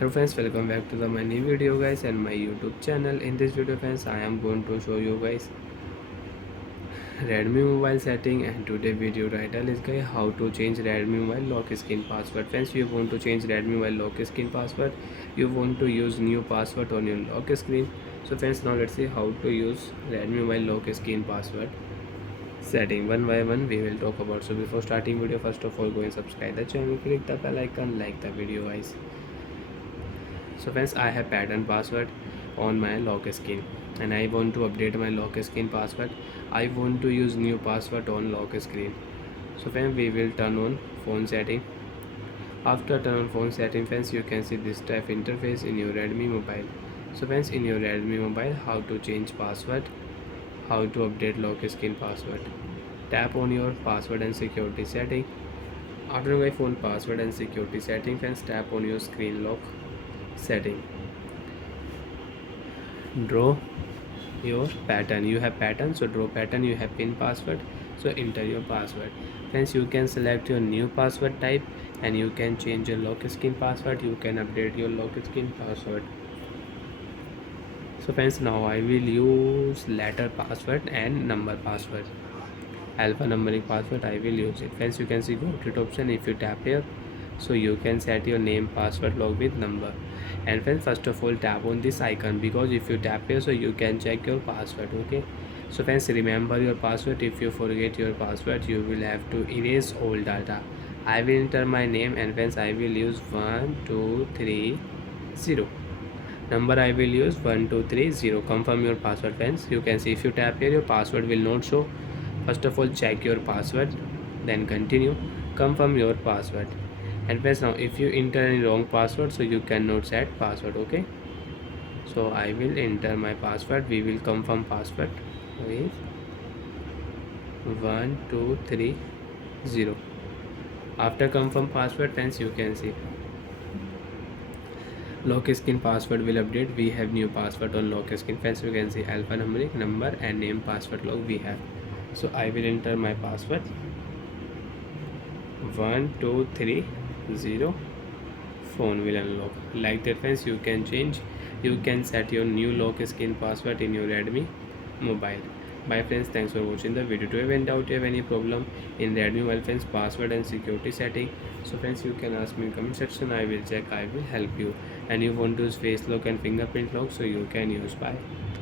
Hello friends, welcome back to my new video guys and my YouTube channel. In this video friends, I am going to show you guys Redmi mobile setting, and today video title is guys how to change Redmi mobile lock screen password. Friends, you want to change Redmi mobile lock screen password, you want to use new password on your lock screen. So friends, now let's see how to use Redmi mobile lock screen password setting. One by one we will talk about. So before starting video, first of all go and subscribe the channel, click the bell icon, like the video guys. So friends, I have pattern password on my lock screen and I want to update my lock screen password. I want to use new password on lock screen. So friends, we will turn on phone setting. After turn on phone setting friends, you can see this type interface in your Redmi mobile. So friends, in your Redmi mobile, how to change password, how to update lock screen password. Tap on your password and security setting. After my phone password and security setting friends, tap on your screen lock setting. Draw your pattern. You have pattern, so draw pattern. You have pin password, so enter your password. Friends, you can select your new password type and you can change your lock screen password. You can update your lock screen password. So friends, now I will use letter password and number password. Alphanumeric password I will use it. Friends, you can see got it option. If you tap here, so you can set your name, password, log with number. And friends, first of all tap on this icon, because if you tap here, so you can check your password. Okay, so friends, remember your password. If you forget your password, you will have to erase all data. I will enter my name and friends, I will use 1230. Number I will use 1230. Confirm your password friends. You can see if you tap here, your password will not show. First of all check your password, then continue, confirm your password. And friends, now if you enter any wrong password, so you cannot set password. Okay, so I will enter my password. We will confirm password with 1230. After confirm password friends, you can see lock screen password will update. We have new password on lock screen friends. You can see alphanumeric, number and name, password log we have. So I will enter my password 1230. Phone will unlock. Like that friends, you can change, you can set your new lock screen password in your Redmi mobile. Bye friends, thanks for watching the video. Do you have any doubt, you have any problem in Redmi mobile friends password and security setting, so friends you can ask me in comment section. I will check, I will help you. And you want to use face lock and fingerprint lock, so you can use. Bye.